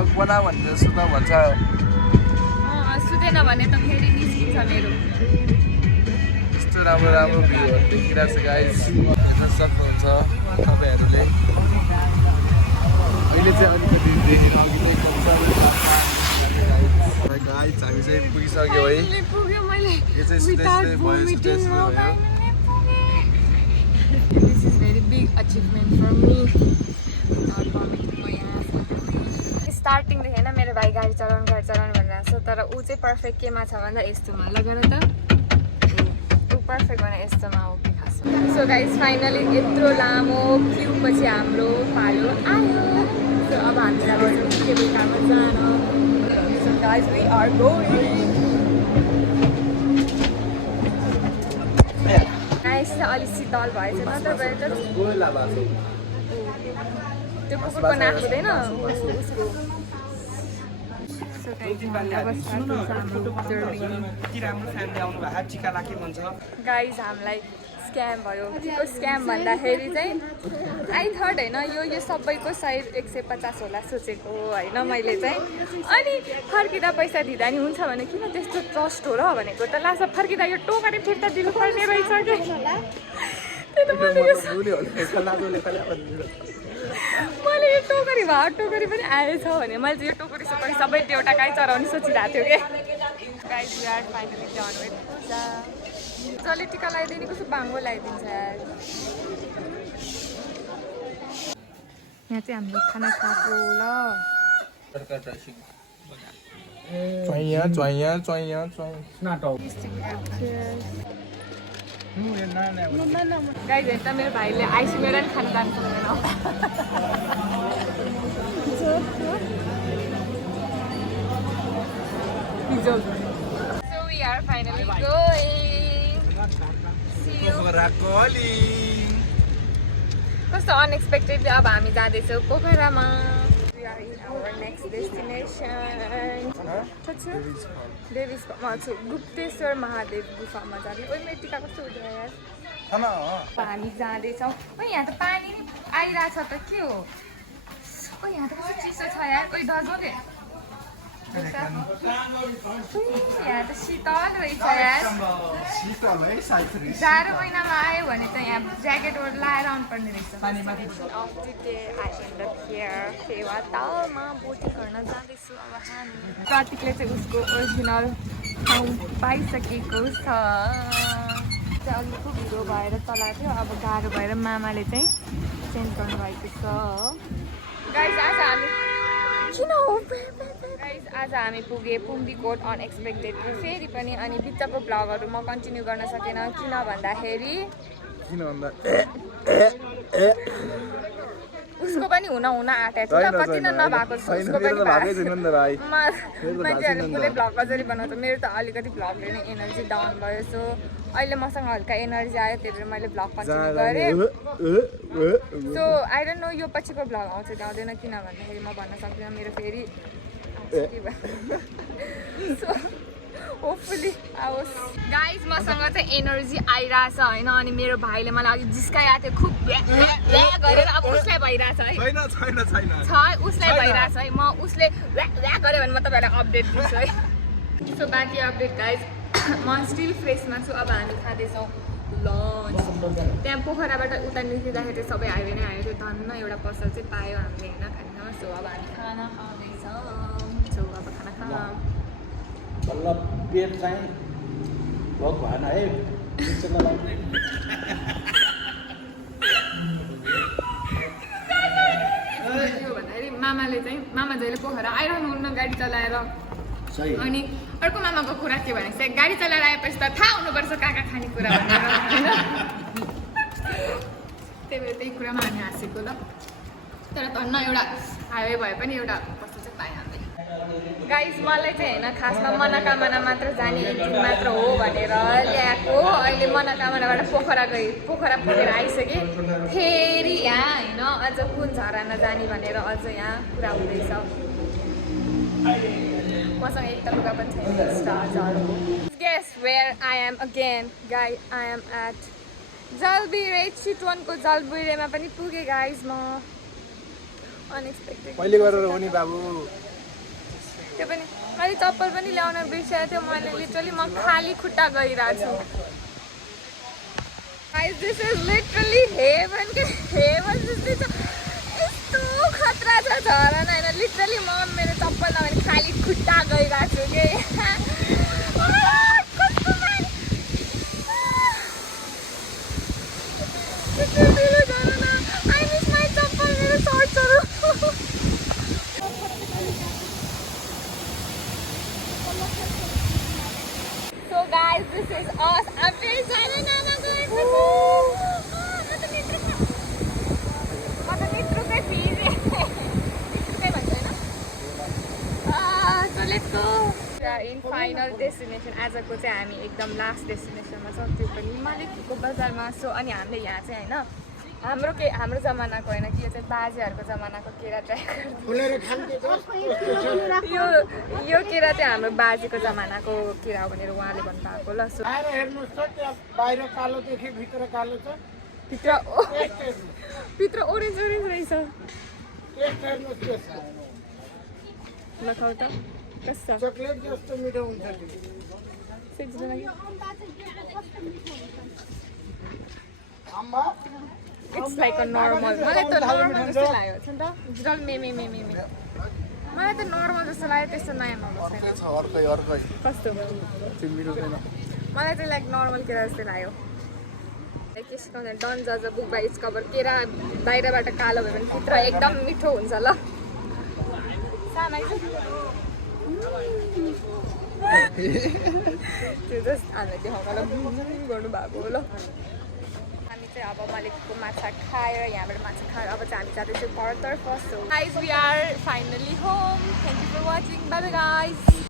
Vlog बना भनेर सुता भन्छ सुतेन भने त फेरि निस्किन्छ मेरो यस्तो राम्रो राम्रो भ्यूहरू देखिरहेको छ गाइज हेर्न सक्नुहुन्छ तपाईँहरूले अहिले चाहिँ अलिकति देखेर अघि नै गाइज हामी चाहिँ पुगिसक्यो है पुग्यो मैले यो चाहिँ सुत्दै भयो This is very big achievement for me. Starting देखेन मेरो भाइ गाडी चलाउनु भनेर छ तर ऊ चाहिँ पर्फेक्ट केमा छ भन्दा यस्तोमा लगेर त ऊ पर्फेक्ट भने यस्तोमा हो कि खास सो गाइज फाइनली यत्रो लामो क्यु पछि हाम्रो पालो आयो सो अब हामी जाँदैछौँ केबल कारमा जान so guys we are going guys अलि शीतल भएछ नत्र भए त त्यो कुकुरको नाक हुँदैन उसको गाइज हामीलाई स्क्याम भयो के स्क्याम भन्दाखेरि चाहिँ आई थट होइन यो सबैको साइड 150 होला सोचेको होइन मैले चाहिँ अनि फर्किँदा पैसा दिँदा नि हुन्छ भने किन त्यस्तो ट्रस्ट हो र भनेको त लास्ट फर्किँदा यो टोकरी फिर्ता दिनुपर्ने रहेछ मैले यो टोकरी टोकरी पनि आएछ भने मैले चाहिँ यो टोकरी सोकरी सबै एउटा गाई चराउने सोचिरहेको थियो कि गाई बिहार फाइनली डन विथ जसले टिका लगाइदिने कस्तो बाङ्गो लगाइदिन्छ यार यहाँ चाहिँ हामीले खाना खाएको ल गाइज हेर्छ मेरो भाइले आइसुमेर नि खानु जानु सक्दैन So we are finally going. See you. कस्तो अनएक्सपेक्टेड अब हामी जाँदैछौँ पोखरामा We are in our next destination. देवीमा छु गुप्तेश्वर महादेव गुफामा जाने ओइ मेरो टिका कस्तो हुँदैन यार हामी जाँदैछौँ ओइ यहाँ त पानी नि आइरहेछ त के हो ओइ यहाँ त कस्तो चिसो छ यार ओइ डजोले यहाँ त शीतल रहेछ यार जाडो महिनामा आयो भने त यहाँ ज्याकेटहरू लगाएर आउनुपर्ने रहेछ फेवातालमा बोटिङ गर्न जाँदैछु अब हामी प्रतीकले चाहिँ उसको ओरिजिनल ठाउँ पाइसकेको छ अघि खुब भिडो भएर चलाएको थियो अब गाह्रो भएर मामाले चाहिँ चेन्ज गर्नुभएको छ गाइस आज हामी पुगे पुम्बीकोट अनएक्सपेक्टेड फेरि पनि अनि बिचको भ्लगहरू म कन्टिन्यू गर्न सकेन किन भन्दाखेरि उसको पनि हुन आँटेको छ कति नभएको छ उसको पनि मान्छेहरूले फुलै भ्लग कसरी बनाउँछ मेरो त अलिकति भ्लगले नै एनर्जी डाउन भयो सो अहिले मसँग हल्का एनर्जी आयो त्यही भएर मैले भ्लग कन्टिन्यू गरेँ सो आई डोन्ट नो यो पछिको भ्लग आउँछ कि आउँदैन किन भन्दाखेरि म भन्न सक्दिनँ मेरो फेरि सो होपफुली आओस् गाइज मसँग चाहिँ एनर्जी आइरहेछ होइन अनि मेरो भाइले मलाई अघि जिस्काएको थियो खुब गरेर अब उसलाई भइरहेछ है उसलाई भइरहेछ है म उसले गऱ्यो भने म तपाईँहरूलाई अपडेट दिन्छु है सो बाँकी अपडेट गाइज म स्टिल फ्रेसमा छु अब हामी खाँदैछौँ लन्च त्यहाँ पोखराबाट उता निस्किँदाखेरि चाहिँ सबै हाइवे नै आयो थियो धन्न एउटा पसल चाहिँ पायो हामीले होइन खाना सो अब हामी खाना खाँदैछौँ सो अब खाना खाँ बल्ल पेट चाहिँ भोक भएन है के भन्दाखेरि मामाले चाहिँ मामा जहिले पोखरा आइरहनुहुन्न गाडी चलाएर अनि अर्को मामाको कुरा के भने चाहिँ गाडी चलाएर आएपछि त थाहा हुनुपर्छ कहाँ खाने कुरा भनेर होइन त्यही भएर त्यही कुरामा हामी हाँसेको ल तर धन्न एउटा हाइवे भए पनि एउटा कस्तो चाहिँ पाइहाल्दैन गाइस मलाई चाहिँ होइन खासमा मनोकामना मात्र जाने एक दिन मात्र हो भनेर ल्याएको अहिले मनोकामनाबाट पोखरा पुगेर आइसकेँ फेरि यहाँ होइन अझ कुन झरा नजाने भनेर अझ यहाँ कुरा हुँदैछ मसँग एक त लुगा पनि छैन झरो guess where I am again guy I am at Jalbire चितवनको जलबिरेमा पनि पुगेँ गाइज म अनएक्सपेक्टेड पहिले गरेर हो नि बाबु त्यो पनि मैले चप्पल पनि ल्याउन बिर्सेको थियो मैले लिटरली म खाली खुट्टा गइरहेको छु guys this is literally heaven के हेभन जस्तै छ यस्तो खतरा छ झरना हैन लिटरली म मेरो चप्पल नभएर खाली खुट्टा गइरहेको छु के I miss my चप्पल मेरो सर्ट्सहरु So guys, this is us. I'm very excited now. So let's go. We are in final destination. आजको चाहिँ हामी एकदम लास्ट डेस्टिनेसनमा छौँ त्यो पनि मालिकको बजारमा सो अनि हामीले यहाँ चाहिँ हैन हाम्रो जमानाको हैन कि यो चाहिँ बाजेहरूको जमानाको केरा ट्राई यो केरा चाहिँ हाम्रो बाजेको जमानाको केरा हो भनेर उहाँले भन्नुभएको ल सो बाहिर कालो देखि भित्र कालो छ भित्र ओरेन्ज रहेछ ल खाऊ त कस्तो चकलेट जस्तो मिठो हुन्छ Amba It's like a normal. मलाई त normal जस्तो लाग्यो छ नि त जल मे मलाई त normal जस्तो लाग्यो त्यस्तो नयाँ नहोस् हैन अर्कै कस्तो तिम्रो छैन मलाई चाहिँ लाइक normal केरा जस्तो लाग्यो लाइक के सिकाउँछ डन जज बुक बाइ इट्स कभर केरा बाहिरबाट कालो भयो भने भित्र एकदम मिठो हुन्छ ल सानै त्यो जस्ट हामीले देखाउन गर्नु भएको हो ल अब मालिकको माछा खाएर यहाँबाट माछा खाएर अब चाहिँ हामी जाँदैछौँ further first guys we are finally home thank you for watching bye bye guys